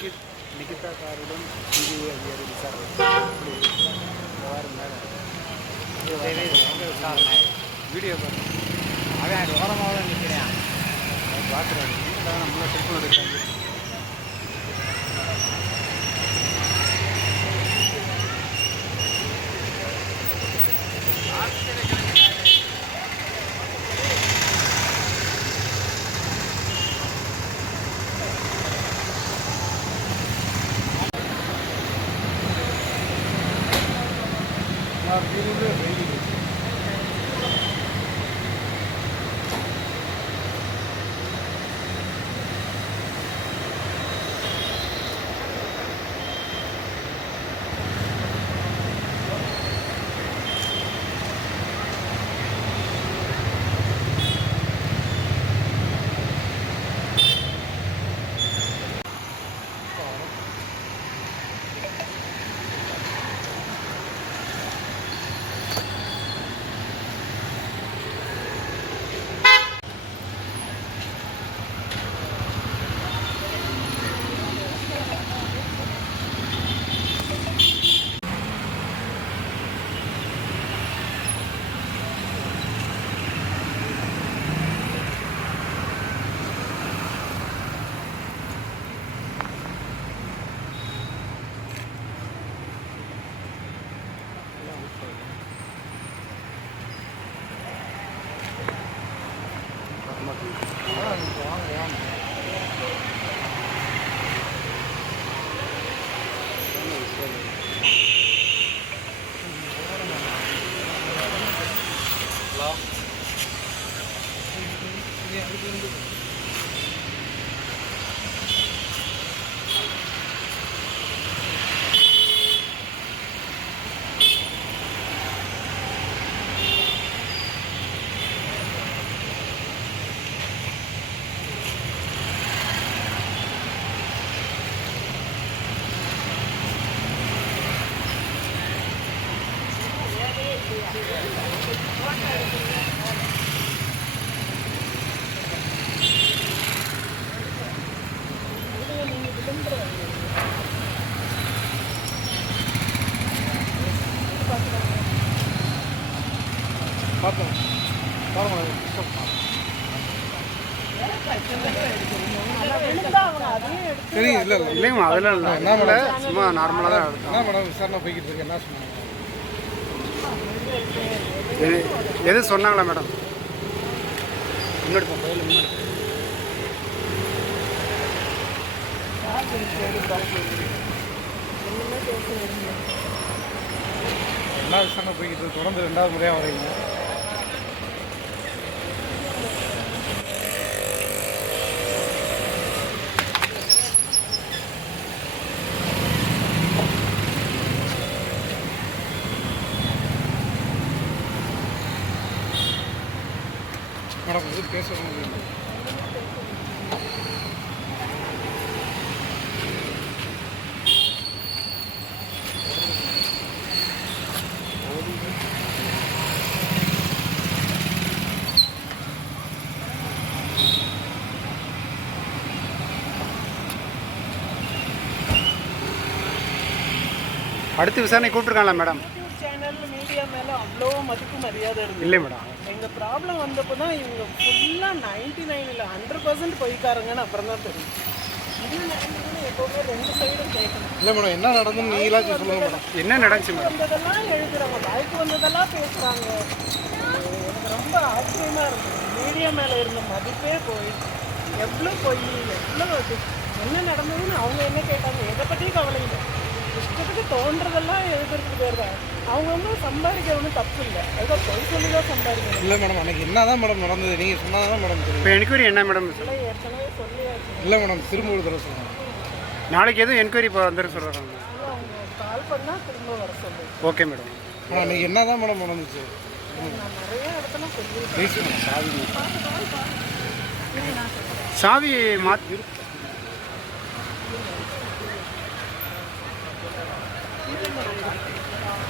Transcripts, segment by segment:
அதிகாரி விசாரணை இப்படி விவகாரம் மேலே எங்கே விசாரணை. வீடியோ பார்த்து அவன் ஓரமாக தான் நிற்கிறேன் பார்க்குறாரு நம்மள செல்ஃபோன் எடுத்தாங்க Our বলুন தெரியும் இல்லை இல்லை. இல்லைங்கம்மா அதெல்லாம் இல்லை. என்ன மேடம்? சும்மா நார்மலாக தான் எடுத்தோம் என்ன மேடம் விசாரணை போய்கிட்டு இருக்கு என்ன சொன்னாங்க? எது எது சொன்னாங்களா மேடம்? முன்னாடி போ கோயில் முன்னாடி போய்கிட்டு தொடர்ந்து ரெண்டாவது முறையாக வரீங்க வணக்கம் இது பேச முடியும் அடுத்து விசாரணை கூப்பிட்டுருக்காங்களா மேடம்? சேனல் மீடியா மேலே அவ்வளோ மதிப்பு மரியாதை இருக்கு இல்லை மேடம். எங்கள் ப்ராப்ளம் வந்தப்போ தான் இவங்க ஃபுல்லாக நைன்டி நைனில் ஹண்ட்ரட் பர்சன்ட் போய்க்காரங்கன்னு அப்புறம் தான் தெரியும் எப்போவுமே ரெண்டு சைடும் கேட்கணும். இல்லை மேடம் என்ன நடந்துன்னு நீங்களாச்சும் சொல்லுங்கள் மேடம். என்ன நடந்துச்சு மேடம்? வந்ததெல்லாம் எழுதுறாங்க வாய்க்கு வந்ததெல்லாம் பேசுகிறாங்க எனக்கு ரொம்ப ஆச்சரியமாக இருக்குது மீடியா மேலே இருந்த மதிப்பே போய் எவ்வளோ போய் எவ்வளோ என்ன நடந்ததுன்னு அவங்க என்ன கேட்டாங்க? எதை பற்றியும் கவலை இல்லை. இஷ்டத்துக்கு தோன்றதெல்லாம் எழுதுறதுக்கு பேர் தான். அவங்க வந்து சம்பாதிக்க ஒன்றும் தப்பு இல்லை. ஏதோ பொய் சொல்லி தான் சம்பாதிக்கணும் இல்லை மேடம் அன்னைக்கு என்ன தான் மேடம் நடந்தது? நீங்கள் சொன்னால் தான் மேடம் தெரியும். இப்போ என்கொயரி என்ன மேடம்? ஏற்கனவே சொல்லியாச்சு. இல்லை மேடம் திரும்ப ஒரு தடவை சொல்லுங்கள் நாளைக்கு எதுவும் என்கொயரி இப்போ வந்துட சொல்கிறாங்க கால் பண்ணால் திரும்ப வர சொல்லு. ஓகே மேடம் ஆனால் அன்னைக்கு என்ன தான் மேடம் நடந்துச்சு? நான் நிறைய இடத்துல சொல்லி சாவி. சாவி மாற்றி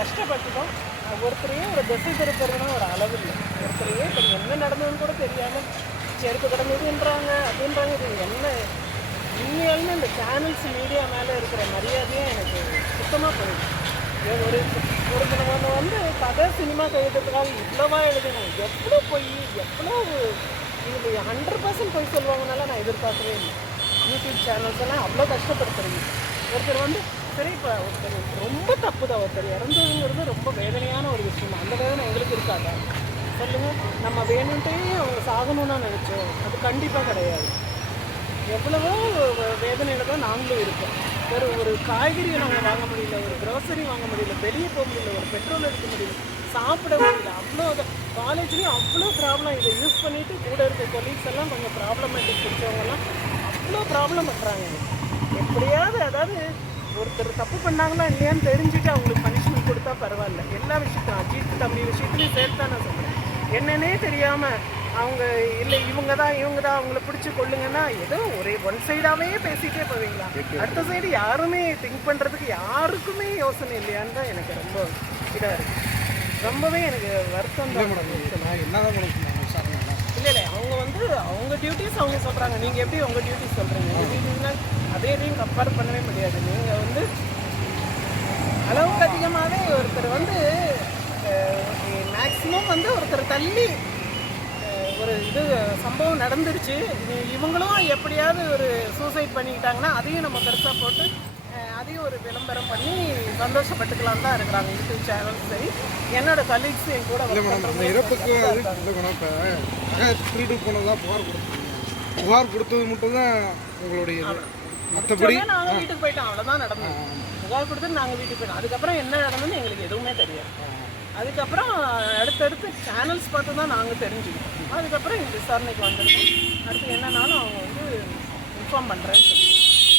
கஷ்டப்பட்டுட்டோம். ஒருத்தரையே ஒரு திசை திருப்புறதுனா ஒரு அளவு இல்லை. ஒருத்தரையே இப்போ என்ன நடந்ததுன்னு கூட தெரியாமல் செருப்பு கிடந்ததுன்றாங்க அப்படின்றாங்க. இது என்ன? உண்மையாலுமே இந்த சேனல்ஸ் மீடியா மேலே இருக்கிற மரியாதையே எனக்கு சுத்தமாக போயிடுச்சு. இது ஒரு ஒருத்தனவங்க வந்து கதை சினிமா கையெழுத்துக்காக இவ்வளோவா எழுதணும். எவ்வளோ பொய் எவ்வளோ இது ஹண்ட்ரட் பர்சன்ட் பொய் சொல்லுவாங்கனால நான் எதிர்பார்க்கவே இல்லை. யூடியூப் சேனல்ஸ் எல்லாம் அவ்வளோ கஷ்டப்படுத்துறீங்க. ஒருத்தர் வந்து சரி இப்போ ஒருத்தர் ரொம்ப தப்பு தான் ஒருத்தர் இறந்ததுங்கிறது ரொம்ப வேதனையான ஒரு விஷயம். அந்த வேதனை எங்களுக்கு இருக்காதா? சொல்லுங்கள் நம்ம வேணுன்ட்டே அவங்க சாகணும்னு நினச்சோம். அது கண்டிப்பாக கிடையாது. எவ்வளவோ வேதனையில் வேதனையில தான் நாங்களும் இருக்கோம். ஒரு ஒரு காய்கறியை நாங்கள் வாங்க முடியல ஒரு க்ரோசரி வாங்க முடியல வெளியே போக முடியல ஒரு பெட்ரோல் எடுக்க முடியல சாப்பிட முடியல. அவ்வளோ காலேஜ்லேயும் அவ்வளோ ப்ராப்ளம் இதை யூஸ் பண்ணிவிட்டு கூட இருக்க கொலீக்ஸ் எல்லாம் கொஞ்சம் ப்ராப்ளமேட்டிக் பிடிச்சவங்கலாம் அவ்வளோ ப்ராப்ளம் பண்ணுறாங்க எப்படியாவது அதாவது ஒருத்தர் தப்பு பண்ணாங்களா இல்லையான்னு தெரிஞ்சுட்டு அவங்களுக்கு பனிஷ்மெண்ட் கொடுத்தா பரவாயில்ல. எல்லா விஷயத்தையும் அஜித் தம்பி விஷயத்துலையும் சேர்த்து நான் சொல்கிறேன் என்னன்னே தெரியாமல் அவங்க இல்லை இவங்க தான் இவங்க தான் அவங்கள பிடிச்சி கொள்ளுங்கன்னா ஏதோ ஒரே ஒன் சைடாகவே பேசிகிட்டே போவீங்களா? அடுத்த சைடு யாருமே திங்க் பண்ணுறதுக்கு யாருக்குமே யோசனை இல்லையான்னு தான் எனக்கு ரொம்ப இதாக இருக்குது ரொம்பவே எனக்கு வருத்தம் தான். இல்லை இல்லை அவங்க வந்து அவங்க டியூட்டிஸ் அவங்க சொல்கிறாங்க நீங்கள் எப்படி உங்கள் டியூட்டிஸ் சொல்கிறீங்க அதே இதையும் கம்பேர் பண்ணவே முடியாது. நீங்கள் வந்து அளவுக்கு அதிகமாகவே ஒருத்தர் வந்து மேக்ஸிமம் வந்து ஒருத்தர் தள்ளி ஒரு இது சம்பவம் நடந்துருச்சு. இவங்களும் எப்படியாவது ஒரு சூசைட் பண்ணிக்கிட்டாங்கன்னா அதையும் நம்ம பெருசாக போட்டு அதையும் ஒரு விளம்பரம் பண்ணி சந்தோஷப்பட்டுக்கலாம் தான் இருக்கிறாங்க யூடியூப் சேனல்ஸ் சரி. என்னோட கலீக்ஸ் என் கூட இறப்புக்கு நல்லா அது இருக்காங்க. இல்லை மேடம் இப்போ நகை திருடு போனதாக புகார் கொடுத்தீங்க புகார் கொடுத்தது மட்டும் தான் உங்களுடைய மற்றபடி சொன்னா நாங்க வீட்டுக்கு போயிட்டோம். அவ்வளவுதான் நடந்தது. புகார் கொடுத்து நாங்க வீட்டுக்கு போயிட்டோம். அதுக்கப்புறம் என்ன நடந்ததுன்னு எங்களுக்கு எதுவுமே தெரியாது. அதுக்கப்புறம் அடுத்தடுத்து சேனல்ஸ் பார்த்து தான் நாங்கள் தெரிஞ்சுக்கிட்டோம். அதுக்கப்புறம் இந்த விசாரணைக்கு வந்திருக்கோம். அடுத்து என்னன்னாலும் அவங்க வந்து இன்ஃபார்ம் பண்ணுறேன்னு சொல்லி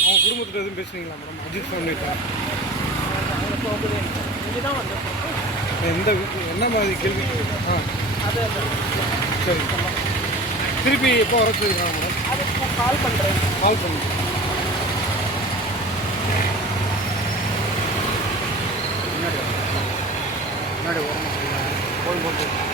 அவங்க குடும்பத்தில் எதுவும் பேசுனீங்களா மேடம் அஜித் ஃபேமிலிட்டா அங்கே போகவே இல்லை. இங்கே தான் வந்திருக்கோம் எந்த என்ன மாதிரி கேள்வி? ஆ. அது சரி. திருப்பி எப்போ வர சொல்லிருக்காங்க மேடம் அதுக்கு கால் பண்ணுறேன் கால் பண்ணுங்க. முன்னாடி வா. முன்னாடி போட்டு